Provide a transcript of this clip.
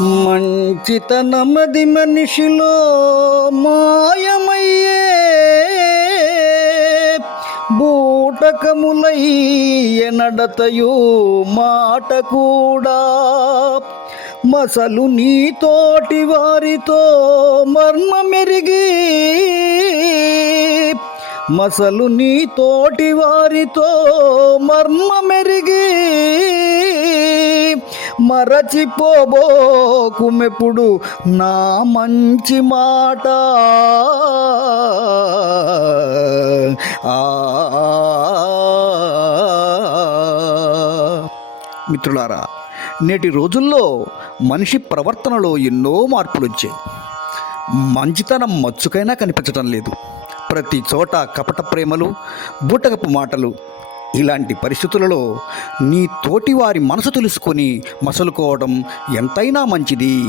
మంచితనమది మనిషిలో మాయమయ్యే బూటకములయ్య నడతయు మాట కూడా మసలు నీ తోటి వారితో మర్మమెరిగి మసలు నీ తోటి వారితో మర్మమెరిగి మరచిపోబోకుమెప్పుడు నా మంచి మాట. మిత్రులారా, నేటి రోజుల్లో మనిషి ప్రవర్తనలో ఎన్నో మార్పులు వచ్చాయి. మంచితనం మచ్చుకైనా కనిపించటం లేదు. ప్రతి చోట కపట ప్రేమలు, బూటకపు మాటలు. ఇలాంటి పరిస్థితులలో నీ తోటివారి మనసు తెలుసుకొని మసలుకోవడం ఎంతైనా మంచిది.